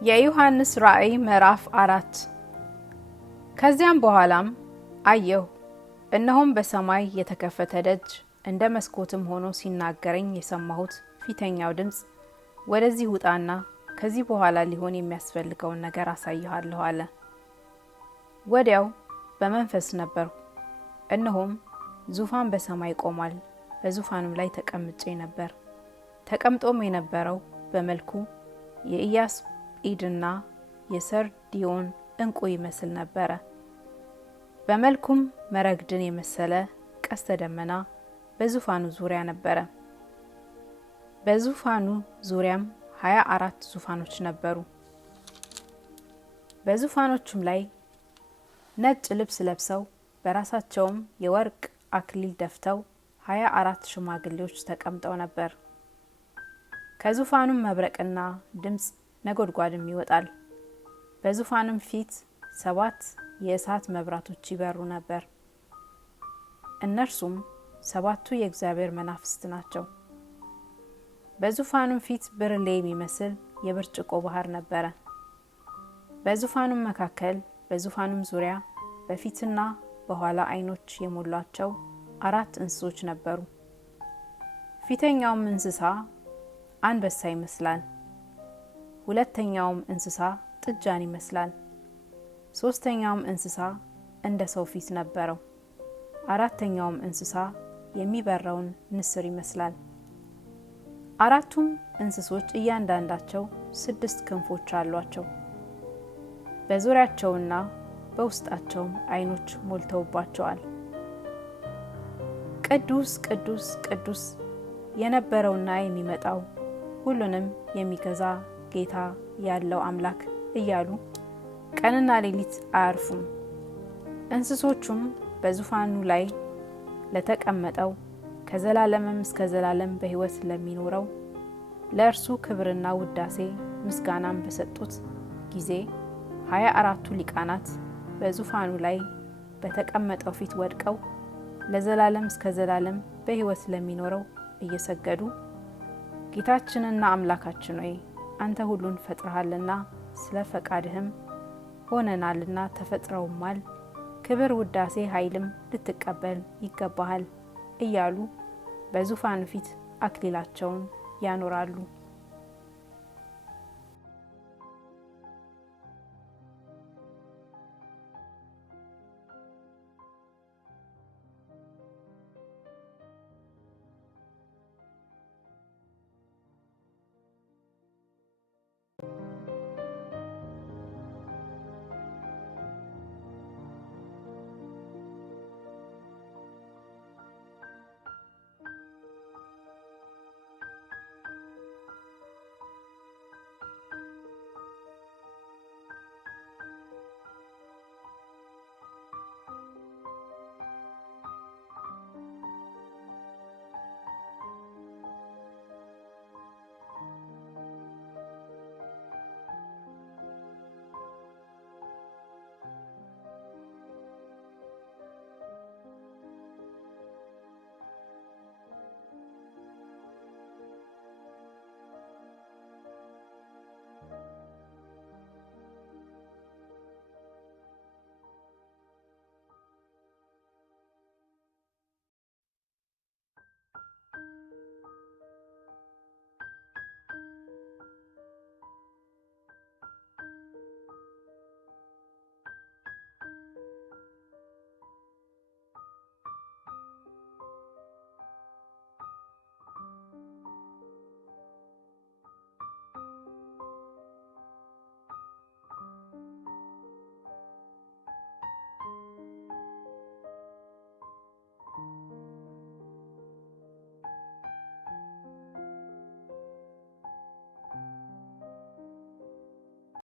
የዮሐንስ ራእይ ምዕራፍ 4 ከዚያም በኋላም አየሁ፣ እነሆም በሰማይ የተከፈተ ደጅ እንደ መስኮትም ሆኖ ሲናገረኝ የሰማሁት ፊተኛው ድምጽ ወደዚህ ውጣና ከዚህ በኋላ ሊሆን የሚያስፈልገውን ነገር አሳይሃለሁ አለ። ወዲያው በመንፈስ ነበርኩ፣ እነሆም ዙፋን በሰማይ ቆሟል፣ በዙፋኑም ላይ ተቀምጬ ነበር። ተቀምጦም የነበረው በመልኩ የኢያስጲድና የሰርዲዮን ዕንቁ ይመስል ነበረ። በመልኩም መረግድን የመሰለ ቀስተ ደመና በዙፋኑ ዙሪያ ነበረ። በዙፋኑ ዙሪያም 24 ዙፋኖች ነበሩ። በዙፋኖቹም ላይ ነጭ ልብስ ለብሰው በራሳቸውም የወርቅ አክሊል ደፍተው 24 ሽማግሌዎች ተቀምጠው ነበር። ከዙፋኑም መብረቅና ድምጽ ነጎድጓድም ይወጣል። በዙፋኑም ፊት 7 የእሳት መብራቶች ይበሩ ነበር። እነርሱም 7ቱ የእግዚአብሔር መናፍስት ናቸው። በዙፋኑም ፊት ብርሌ የሚመስል የብርጭቆ ባህር ነበረ። በዙፋኑም መካከል በዙፋኑም ዙሪያ በፊትና በኋላ ዓይኖች የሞሏቸው 4 እንስሶች ነበሩ። ፊተኛውም እንስሳ አንበሳ ይመስላል፣ ሁለተኛውም እንስሳ ጥጃን ይመስላል፣ ሶስተኛውም እንስሳ እንደ ሰው ፊት ነበረው፣ አራተኛውም እንስሳ የሚበረውን ንስር ይመስላል። 4ቱም እንስሶች እያንዳንዳቸው 6 ክንፎች አሏቸው። በዙሪያቸውና በውስጣቸውም ዓይኖች ሞልተውባቸዋል። ቅዱስ ቅዱስ ቅዱስ የነበረውና የሚመጣው ሁሉንም የሚገዛ ጌታ ያለው አምላክ እያሉ ቀንና ሌሊት አያርፉም። እንስሶቹም በዙፋኑ ላይ ለተቀመጠው ከዘላለምም እስከ ዘላለም በሕይወት ለሚኖረው ለእርሱ ክብርና ውዳሴ ምስጋናም በሰጡት ጊዜ 24ቱ ሊቃናት በዙፋኑ ላይ በተቀመጠው ፊት ወድቀው ለዘላለም እስከ ዘላለም በሕይወት ለሚኖረው እየሰገዱ ጌታችንና አምላካችን ሆይ አንተ ሁሉን ፈጥረሃልና ስለ ፈቃድህም ሆነናልና ተፈጥረውማል፣ ክብር፣ ውዳሴ፣ ኃይልም ልትቀበል ይገባሃል እያሉ በዙፋኑ ፊት አክሊላቸውን ያኖራሉ።